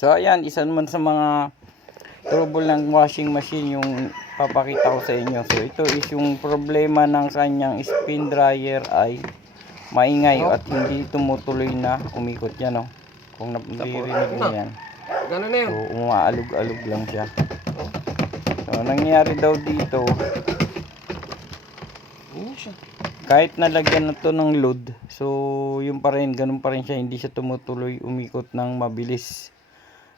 So ayan, isa naman sa mga trouble ng washing machine yung papakita ko sa inyo. So ito is yung problema ng kanyang spin dryer ay maingay at hindi tumutuloy na umikot yan no. Kung naririnig mo yan. Gano'n na yun. So umaalog-alog lang siya. So nangyayari daw dito, siya? kahit nalagyan na to ng load, so yung pa rin, ganun pa rin siya, hindi siya tumutuloy umikot ng mabilis.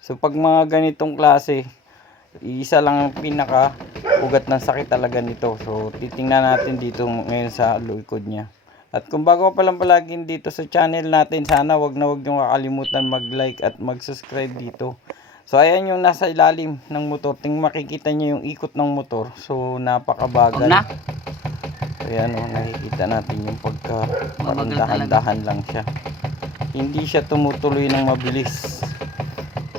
So pag mga ganitong klase, isa lang ang pinaka ugat ng sakit talaga nito. So titingnan natin dito ngayon sa likod niya. At kung bago pa lang palagi dito sa channel natin, sana wag na wag niyo kakalimutan mag-like at mag-subscribe dito. So ayan yung nasa ilalim ng motor. Ting makikita niyo yung ikot ng motor. So napakabagal. Na? Ayan o, nakikita natin yung pagka dahan-dahan lang siya. Hindi siya tumutuloy ng mabilis.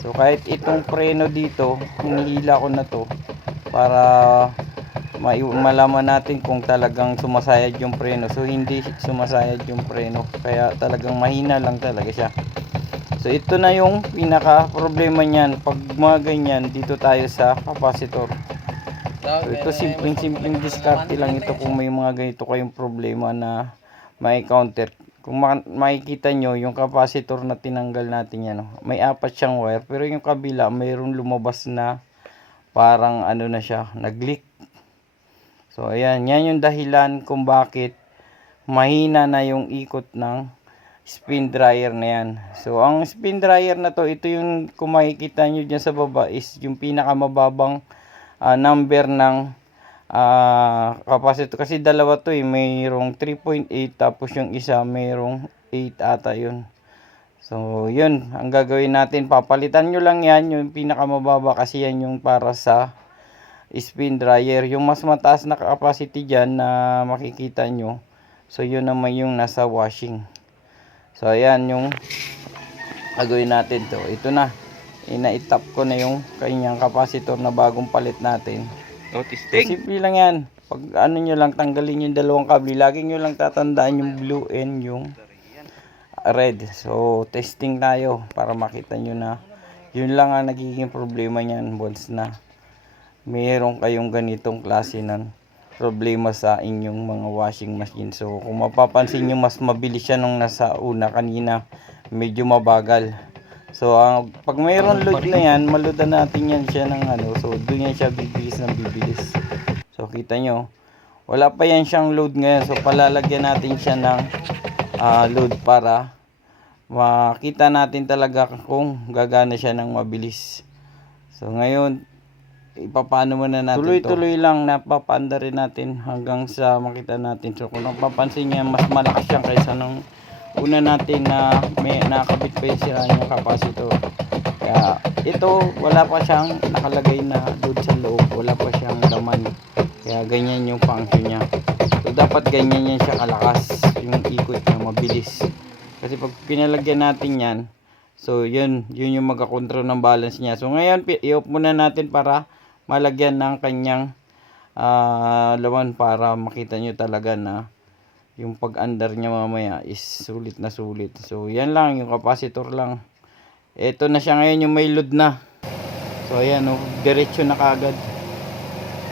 So kahit itong preno dito, hinihila ko na to para malaman natin kung talagang sumasayad yung preno. So hindi sumasayad yung preno. Kaya talagang mahina lang talaga siya. So ito na yung pinaka problema niyan. Pag mga ganyan, dito tayo sa capacitor. So, ito simpleng simpleng diskarte lang ito kung may mga ganito kayong problema na may counter. Kung ma- makikita nyo, yung capacitor na tinanggal natin yan, may apat siyang wire, pero yung kabila, mayroong lumabas na parang ano na siya, nag-leak. So, ayan, yan yung dahilan kung bakit mahina na yung ikot ng spin dryer na yan. So, ang spin dryer na to, ito yung kung makikita nyo dyan sa baba is yung pinakamababang ah, number ng ah, capacitor. Kasi dalawa to eh, mayroong 3.8 tapos yung isa mayroong 8 ata yun. So, yun, ang gagawin natin, papalitan nyo lang yan, yung pinakamababa kasi yan yung para sa spin dryer. Yung mas mataas na capacity dyan na makikita nyo, so yun naman yung nasa washing. So, ayan yung gagawin natin to. Ito na, ina-tap ko na yung kanyang capacitor na bagong palit natin. Notice So, simple lang yan. Pag ano nyo lang, tanggalin yung dalawang kable. Lagi nyo lang tatandaan yung blue and yung red. So, testing tayo para makita nyo na yun lang ang nagiging problema niyan once na mayroon kayong ganitong klase ng problema sa inyong mga washing machine. So, kung mapapansin nyo, mas mabilis siya nung nasa una kanina. Medyo mabagal. So, ang pag mayroon load na yan, maludan natin yan siya ng ano. So, doon yan siya bibilis ng bibilis. So, kita nyo, wala pa yan siyang load ngayon. So, palalagyan natin siya ng ah, load para makita natin talaga kung gagana siya ng mabilis. So, ngayon, ipapano muna natin Tuloy-tuloy lang, napapanda rin natin hanggang sa makita natin. So, kung napapansin niya, mas malakas siya kaysa nung una natin na may nakabit pa yung sira niyang capacitor. Kaya ito wala pa siyang nakalagay na load sa loob, wala pa siyang laman. Kaya ganyan yung function niya. So dapat ganyan yan siya kalakas, yung ikot niya mabilis. Kasi pag pinalagyan natin yan, so yun, yun yung magkakontrol ng balance niya. So ngayon, i-off muna natin para malagyan ng kanyang ah, laman para makita nyo talaga na yung pag-under niya mamaya is sulit na sulit. So, yan lang, yung capacitor lang. Ito na siya ngayon, yung may load na. So, ayan, oh, diretso na kagad.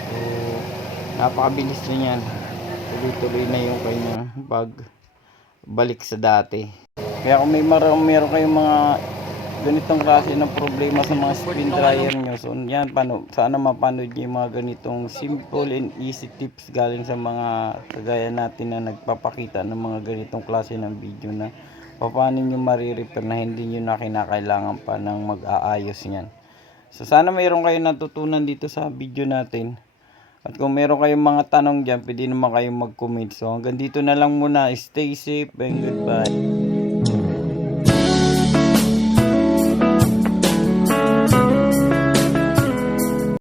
So, napakabilis na yan. Tuloy-tuloy na yung kanya pag balik sa dati. Kaya kung may meron kayong mga ganitong klase ng problema sa mga spin dryer nyo, so yan, paano, sana mapanood nyo yung mga ganitong simple and easy tips galing sa mga kagaya natin na nagpapakita ng mga ganitong klase ng video na paano nyo marirepair na hindi nyo na kinakailangan pa ng mag-aayos niyan. So sana mayroon kayong natutunan dito sa video natin. At kung meron kayong mga tanong dyan, pwede naman kayong mag-comment. So hanggang dito na lang muna. Stay safe and goodbye.